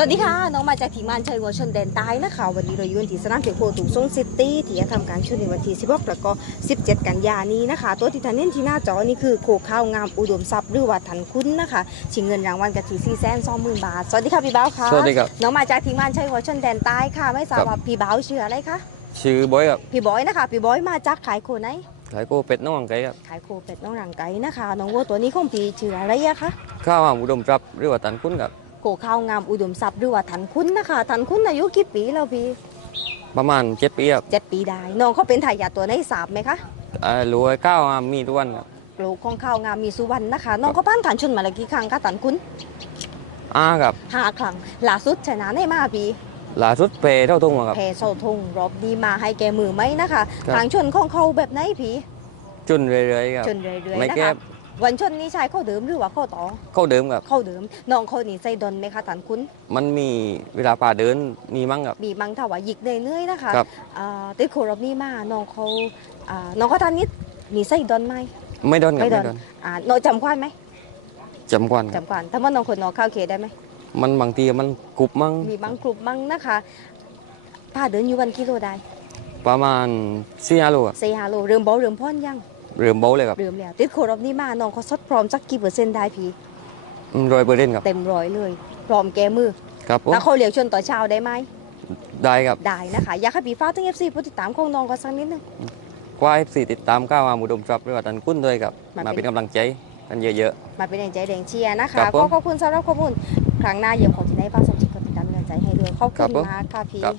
สวัสดีค่ะ น้องมาจากทีมงานชัยวัวชนแดนใต้นะคะ วันนี้เราอยู่ที่สนามเทคโคตุงซงซิตี้ที่จะทำการชนในวันที่ 16 แล้วก็ 17 กันยานี้นะคะ ตัวที่ทันเน้นที่หน้าจอนี่คือโคข้าวงามอุดมทรัพย์หรือว่าทันคุณนะคะชิงเงินรางวัลกับที่4แสนสองหมื่นบาท สวัสดีค่ะพี่เบ้าค่ะสวัสดีครับน้องมาจากทีมงานชัยวัวชนแดนใต้ค่ะ ไม่ทราบครับว่าพี่เบ้าชื่ออะไรคะชื่อบอยครับพี่บอยนะคะพี่บอยมาจากขายโคไหนขายโกเป็ดน้องไก่ครับขายโคเป็ดน้องรังไก่นะคะ น้องวัวตัวนี้ของพี่ชื่ออะไรอะคะข้าวหอมอุดมทรัพย์หรือว่าตันคุ้นครับโค ข้าวงามอุดมทรัพย์หรือว่าทันคุณนะคะทันคุณอายุกี่ปีแล้วพี่ประมาณเจ็ดปีครับเจ็ดปีได้น้องเขาเป็นทายาทตัวในสามไหมคะอ่ารวยข้าวหอมมีทุกวันครับปลูกของข้าวงามมีสุวรรณนะคะน้องเขาบ้านขันชนมาแล้วกี่ครั้งคะตันคุณอ้าครับห้าครั้งล่าสุดชนะในมาปีล่าสุดเพเท่าทุ่งครับแพ้โซทงรอบนี้มาให้แกมือไหมนะคะครับทางชนของเขาแบบไหนผีจนเรื่อยๆครับชนเรื่อยไม่ๆนะแก้คะ วันชนนี้ใช้เข้าเดิมหรือว่าเข้าต่อเข้าเดิมครับเข้าเดิมน้องเขานี่ใจดนไหมคะตันคุณมันมีเวลาป่าเดินมีมั้งครับมีมังถ้าว่าหยิกเนื่อยๆนะคะครับ อ่าติดโครอบนี้มาน้องเขาอ่าน้องเขาทานนิดมีไส้ดอนไหม ไม่โดนครับไม่ไม่โดนโดนอ่าน้องจำควันไหมจำควันครับจำควันถ้าว่าน้องคนน้องเข้าเขตได้ไหมมันบางทีมันกรุบมั้งมีบางกลุ่มบ้างนะคะป้าเดินอยู่วันกิโลได้ประมาณสี่ห้าโลครับ เซฮาโลเริ่มเบาเริ่มพ่อนยัง เริ่มเบาเลยครับเริ่มแล้วติดโครอบนี้มาน้องเขาสดพร้อมสักกี่เปอร์เซ็นต์ได้พี่ร้อยเปอร์เซ็นต์ครับ เต็มร้อยเลย พร้อมแกมือ ครับผมแล้วเขาเรียกชนต่อเช้าได้ไหมได้ครับ ได้นะคะ อยากให้พี่ฟ้าทั้งเอฟซีผู้ติดตามของน้องก็สักนิดนึงกว่าสี่ติดตามข้าวหอมอุดมทรัพย์หรือว่าตันคุ้นด้วยครับ มามาเป็นเป็นกำลังใจกันเยอะมาเป็นแรงใจแรงเชียร์นะครัคะบผมขอขอบคุณสำหรับข้อมูลครั้งหน้าเยี่ยมของที่ได้ฟ้าสมจิตกดติดตามกำลังใจให้ด้วยขอบครัคุบณผมมากค่ะพี่ครับ